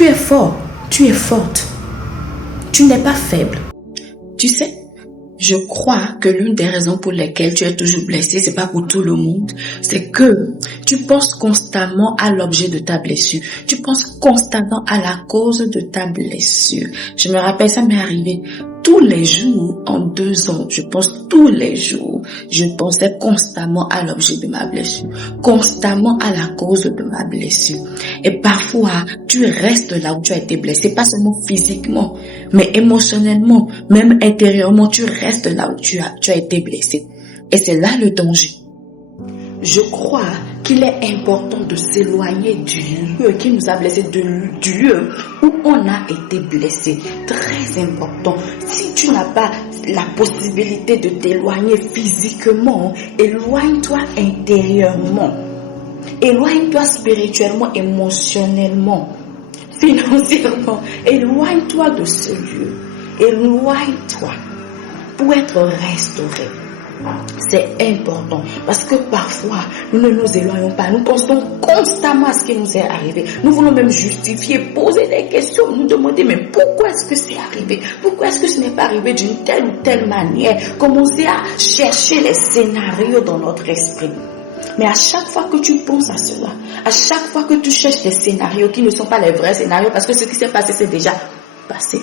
Tu es fort, tu es forte. Tu n'es pas faible. Tu sais, je crois que l'une des raisons pour lesquelles tu es toujours blessé, c'est pas pour tout le monde, c'est que tu penses constamment à l'objet de ta blessure. Tu penses constamment à la cause de ta blessure. Je me rappelle, ça m'est arrivé tous les jours en 2 ans. Je pense tous les jours. Je pensais constamment à l'objet de ma blessure, constamment à la cause de ma blessure. Et parfois, tu restes là où tu as été blessé, pas seulement physiquement, mais émotionnellement, même intérieurement, tu restes là où tu as été blessé. Et c'est là le danger. Je crois qu'il est important de s'éloigner du lieu qui nous a blessés, du lieu où on a été blessé. Très important. Si tu n'as pas la possibilité de t'éloigner physiquement, éloigne-toi intérieurement. Éloigne-toi spirituellement, émotionnellement, financièrement. Éloigne-toi de ce lieu. Éloigne-toi pour être restauré. C'est important parce que parfois nous ne nous éloignons pas, nous pensons constamment à ce qui nous est arrivé. Nous voulons même justifier, poser des questions, nous demander mais pourquoi est-ce que c'est arrivé? Pourquoi est-ce que ce n'est pas arrivé d'une telle ou telle manière? Commencer à chercher les scénarios dans notre esprit. Mais à chaque fois que tu penses à cela, à chaque fois que tu cherches des scénarios qui ne sont pas les vrais scénarios, parce que ce qui s'est passé c'est déjà passé.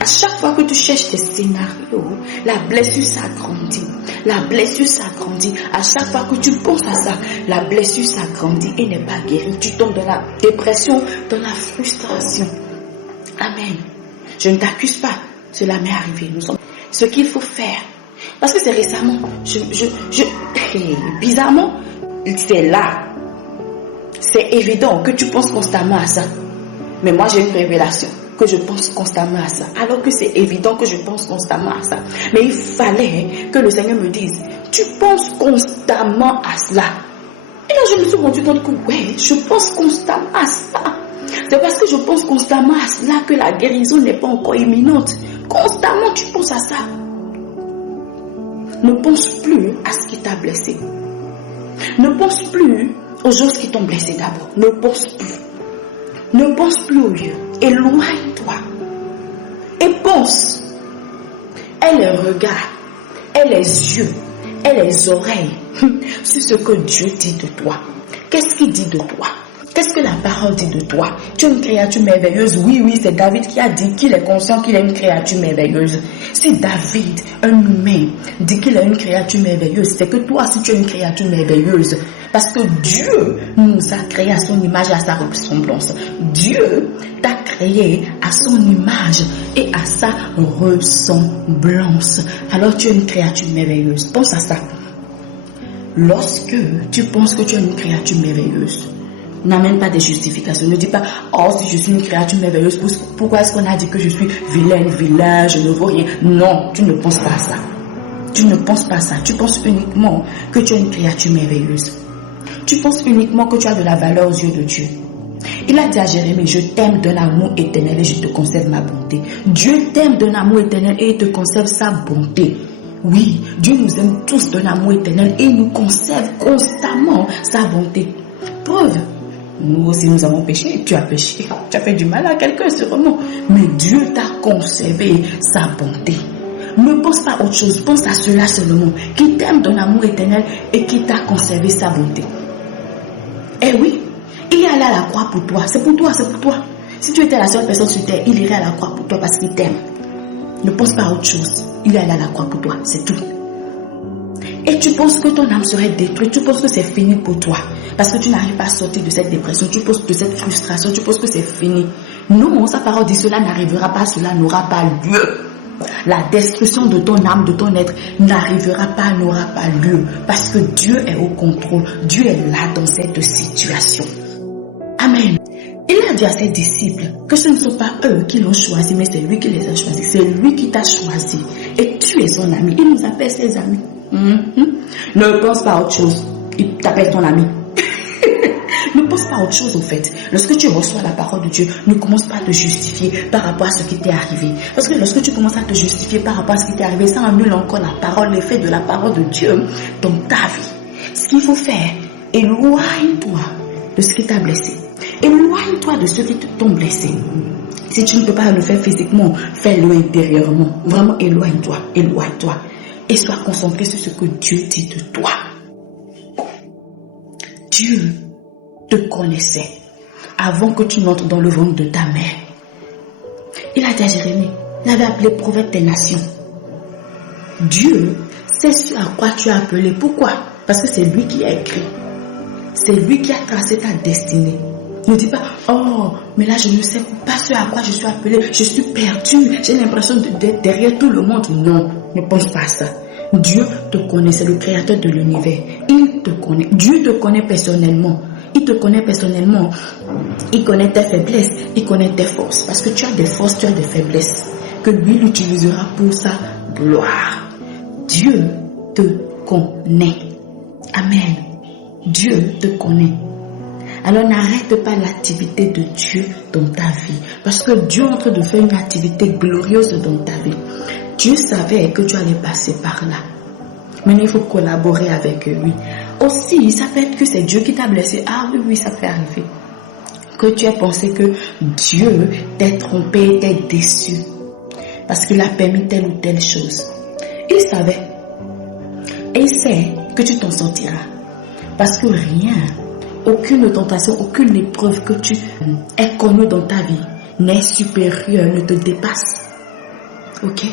À chaque fois que tu cherches des scénarios, la blessure s'agrandit. La blessure s'agrandit. À chaque fois que tu penses à ça, la blessure s'agrandit et n'est pas guérie. Tu tombes dans la dépression, dans la frustration. Amen. Je ne t'accuse pas. Cela m'est arrivé. Ce qu'il faut faire. Parce que c'est récemment. Bizarrement, c'est là. C'est évident que tu penses constamment à ça. Mais moi, j'ai une révélation. Que je pense constamment à ça. Alors que c'est évident que je pense constamment à ça. Mais il fallait que le Seigneur me dise, tu penses constamment à cela. Et là, je me suis rendu compte que ouais, je pense constamment à ça. C'est parce que je pense constamment à cela que la guérison n'est pas encore imminente. Constamment, tu penses à ça. Ne pense plus à ce qui t'a blessé. Ne pense plus aux choses qui t'ont blessé d'abord. Ne pense plus. Ne pense plus au lieu. Éloigne-toi. Et pense. Aie les regards. Aie les yeux. Aie les oreilles. Sur ce que Dieu dit de toi. Qu'est-ce qu'il dit de toi? Qu'est-ce que la parole dit de toi? Tu es une créature merveilleuse. Oui, c'est David qui a dit qu'il est conscient qu'il est une créature merveilleuse. Si David, un humain, dit qu'il est une créature merveilleuse, c'est que toi aussi tu es une créature merveilleuse. Parce que Dieu nous a créés à son image et à sa ressemblance. Dieu t'a créé à son image et à sa ressemblance. Alors tu es une créature merveilleuse. Pense à ça. Lorsque tu penses que tu es une créature merveilleuse, n'amène pas des justifications. Ne dis pas, oh, si je suis une créature merveilleuse, pourquoi est-ce qu'on a dit que je suis vilain, je ne vaux rien? Non, tu ne penses pas à ça. Tu ne penses pas à ça. Tu penses uniquement que tu es une créature merveilleuse. Tu penses uniquement que tu as de la valeur aux yeux de Dieu. Il a dit à Jérémie, je t'aime d'un amour éternel et je te conserve ma bonté. Dieu t'aime d'un amour éternel et il te conserve sa bonté. Oui, Dieu nous aime tous d'un amour éternel et il nous conserve constamment sa bonté. Preuve. Nous aussi nous avons péché, tu as péché, tu as fait du mal à quelqu'un sûrement, mais Dieu t'a conservé sa bonté. Ne pense pas à autre chose, pense à cela seulement, qui t'aime d'un amour éternel et qui t'a conservé sa bonté. Eh oui, il est allé à la croix pour toi, c'est pour toi, c'est pour toi. Si tu étais la seule personne sur terre, il irait à la croix pour toi parce qu'il t'aime. Ne pense pas à autre chose, il est allé à la croix pour toi, c'est tout. Et tu penses que ton âme serait détruite, tu penses que c'est fini pour toi. Parce que tu n'arrives pas à sortir de cette dépression, tu penses de cette frustration, tu penses que c'est fini. Non, sa parole dit cela n'arrivera pas, cela n'aura pas lieu. La destruction de ton âme, de ton être n'arrivera pas, n'aura pas lieu. Parce que Dieu est au contrôle, Dieu est là dans cette situation. Amen. Il a dit à ses disciples que ce ne sont pas eux qui l'ont choisi, mais c'est lui qui les a choisis. C'est lui qui t'a choisi. Et tu es son ami. Il nous appelle ses amis. Ne pense pas à autre chose. Il t'appelle ton ami. Ne pense pas à autre chose au fait. Lorsque tu reçois la parole de Dieu, ne commence pas à te justifier par rapport à ce qui t'est arrivé. Parce que lorsque tu commences à te justifier par rapport à ce qui t'est arrivé, ça annule encore la parole, l'effet de la parole de Dieu dans ta vie. Ce qu'il faut faire, éloigne-toi de ce qui t'a blessé. Éloigne-toi de ceux qui t'ont blessé. Si tu ne peux pas le faire physiquement, fais-le intérieurement. Vraiment, éloigne-toi. Et sois concentré sur ce que Dieu dit de toi. Dieu te connaissait avant que tu n'entres dans le ventre de ta mère. Il a dit à Jérémie, il avait appelé prophète des nations. Dieu sait ce à quoi tu as appelé. Pourquoi? Parce que c'est lui qui a écrit. C'est lui qui a tracé ta destinée. Ne dis pas, oh, mais là je ne sais pas ce à quoi je suis appelé. Je suis perdu. J'ai l'impression d'être derrière tout le monde. Non, ne pense pas à ça. Dieu te connaît, c'est le créateur de l'univers. Il te connaît. Dieu te connaît personnellement. Il te connaît personnellement. Il connaît tes faiblesses. Il connaît tes forces. Parce que tu as des forces, tu as des faiblesses. Que lui l'utilisera pour sa gloire. Dieu te connaît. Amen. Dieu te connaît. Alors n'arrête pas l'activité de Dieu dans ta vie. Parce que Dieu est en train de faire une activité glorieuse dans ta vie. Dieu savait que tu allais passer par là. Maintenant, il faut collaborer avec lui. Aussi, ça peut être que c'est Dieu qui t'a blessé. Ah oui, ça peut arriver. Que tu aies pensé que Dieu t'ait trompé, t'ait déçu. Parce qu'il a permis telle ou telle chose. Il savait. Et il sait que tu t'en sortiras. Parce que rien, aucune tentation, aucune épreuve que tu aies connue dans ta vie n'est supérieure, ne te dépasse. Ok?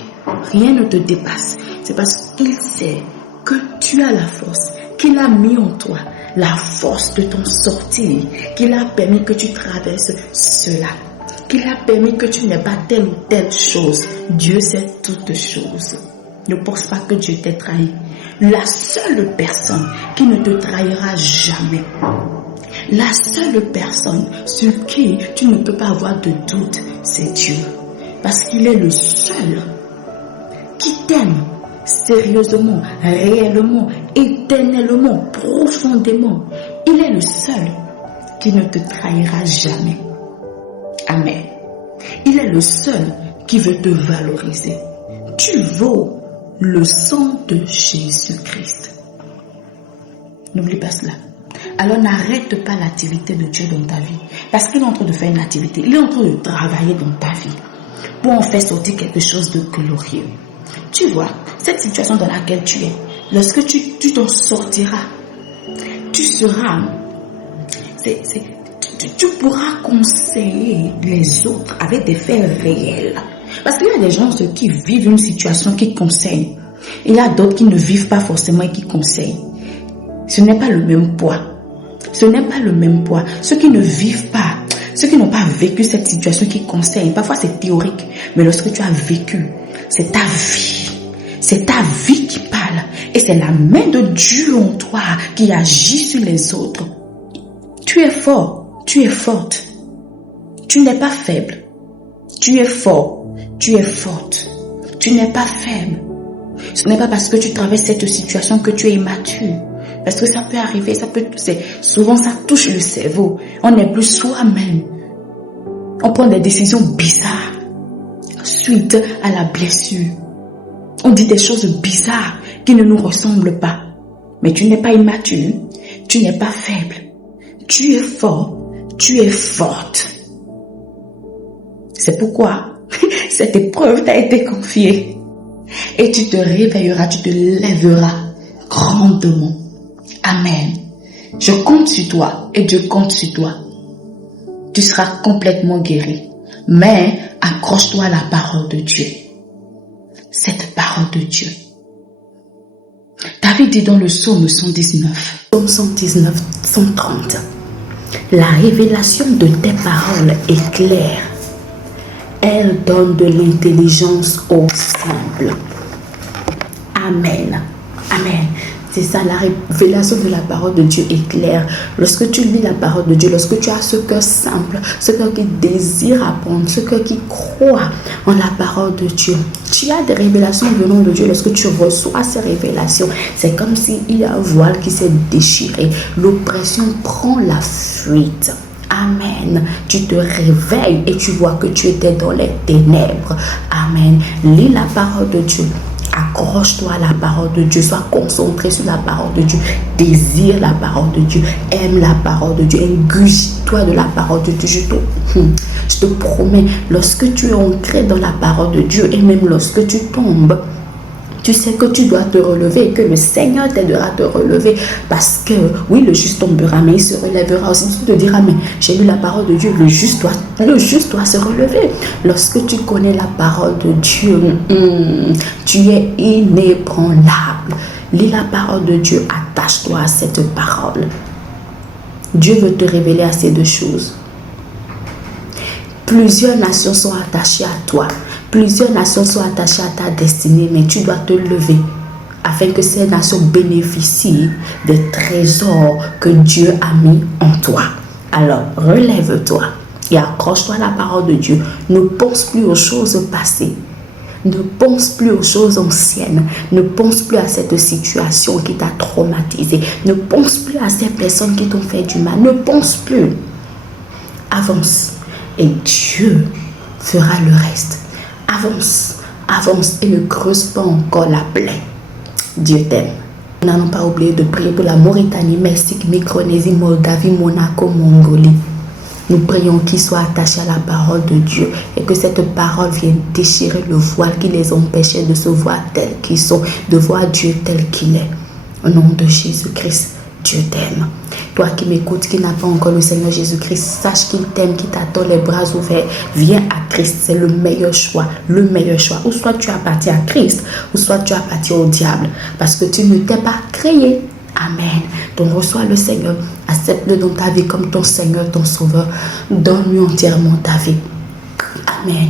Rien ne te dépasse. C'est parce qu'il sait que tu as la force, qu'il a mis en toi la force de t'en sortir, qu'il a permis que tu traverses cela, qu'il a permis que tu n'aies pas telle ou telle chose. Dieu sait toutes choses. Ne pense pas que Dieu t'ait trahi. La seule personne qui ne te trahira jamais, la seule personne sur qui tu ne peux pas avoir de doute, c'est Dieu. Parce qu'il est le seul qui t'aime sérieusement, réellement, éternellement, profondément. Il est le seul qui ne te trahira jamais. Amen. Il est le seul qui veut te valoriser. Tu vaux le sang de Jésus-Christ. N'oublie pas cela. Alors n'arrête pas l'activité de Dieu dans ta vie. Parce qu'il est en train de faire une activité. Il est en train de travailler dans ta vie pour en faire sortir quelque chose de glorieux. Tu vois, cette situation dans laquelle tu es, lorsque tu t'en sortiras, tu seras... Tu pourras conseiller les autres avec des faits réels. Parce qu'il y a des gens qui vivent une situation qui conseillent. Il y a d'autres qui ne vivent pas forcément et qui conseillent. Ce n'est pas le même poids. Ce n'est pas le même poids. Ceux qui ne vivent pas, ceux qui n'ont pas vécu cette situation qui conseillent, parfois c'est théorique, mais lorsque tu as vécu, c'est ta vie. C'est ta vie qui parle. Et c'est la main de Dieu en toi qui agit sur les autres. Tu es fort. Tu es forte. Tu n'es pas faible. Tu es fort. Tu es forte. Tu n'es pas faible. Ce n'est pas parce que tu traverses cette situation que tu es immature. Parce que ça peut arriver, souvent ça touche le cerveau. On n'est plus soi-même. On prend des décisions bizarres suite à la blessure. On dit des choses bizarres qui ne nous ressemblent pas. Mais tu n'es pas immature. Tu n'es pas faible. Tu es fort. Tu es forte. C'est pourquoi cette épreuve t'a été confiée. Et tu te réveilleras, tu te lèveras grandement. Amen. Je compte sur toi et Dieu compte sur toi. Tu seras complètement guéri. Mais accroche-toi à la parole de Dieu. Cette parole de Dieu. David dit dans le psaume 119, psaume 119, 130, la révélation de tes paroles est claire. Elle donne de l'intelligence aux simples. Amen. Amen. C'est ça, la révélation de la parole de Dieu est claire. Lorsque tu lis la parole de Dieu, lorsque tu as ce cœur simple, ce cœur qui désire apprendre, ce cœur qui croit en la parole de Dieu, tu as des révélations venant de Dieu. Lorsque tu reçois ces révélations, c'est comme s'il y a un voile qui s'est déchiré. L'oppression prend la fuite. Amen. Tu te réveilles et tu vois que tu étais dans les ténèbres. Amen. Lis la parole de Dieu. Accroche-toi à la parole de Dieu. Sois concentré sur la parole de Dieu. Désire la parole de Dieu. Aime la parole de Dieu. Ingurgite-toi de la parole de Dieu. Je te promets, lorsque tu es ancré dans la parole de Dieu et même lorsque tu tombes, tu sais que tu dois te relever et que le Seigneur t'aidera à te relever parce que oui, le juste tombera, mais il se relèvera aussi. Tu te diras, mais j'ai lu la parole de Dieu, le juste doit se relever. Lorsque tu connais la parole de Dieu, tu es inébranlable. Lis la parole de Dieu, attache-toi à cette parole. Dieu veut te révéler assez de choses. Plusieurs nations sont attachées à toi. Plusieurs nations sont attachées à ta destinée, mais tu dois te lever afin que ces nations bénéficient des trésors que Dieu a mis en toi. Alors, relève-toi et accroche-toi à la parole de Dieu. Ne pense plus aux choses passées. Ne pense plus aux choses anciennes. Ne pense plus à cette situation qui t'a traumatisé. Ne pense plus à ces personnes qui t'ont fait du mal. Ne pense plus. Avance. Et Dieu fera le reste. Avance, avance et ne creuse pas encore la plaie. Dieu t'aime. Nous n'allons pas oublier de prier pour la Mauritanie, Mexique, Micronésie, Moldavie, Monaco, Mongolie. Nous prions qu'ils soient attachés à la parole de Dieu et que cette parole vienne déchirer le voile qui les empêchait de se voir tels qu'ils sont, de voir Dieu tel qu'il est. Au nom de Jésus-Christ, Dieu t'aime. Toi qui m'écoutes, qui n'as pas encore le Seigneur Jésus-Christ, sache qu'il t'aime, qu'il t'attend les bras ouverts. Viens à Christ, c'est le meilleur choix, le meilleur choix. Ou soit tu appartiens à Christ, ou soit tu appartiens au diable, parce que tu ne t'es pas créé. Amen. Donc reçois le Seigneur, accepte-le dans ta vie comme ton Seigneur, ton Sauveur. Donne-lui entièrement ta vie. Amen.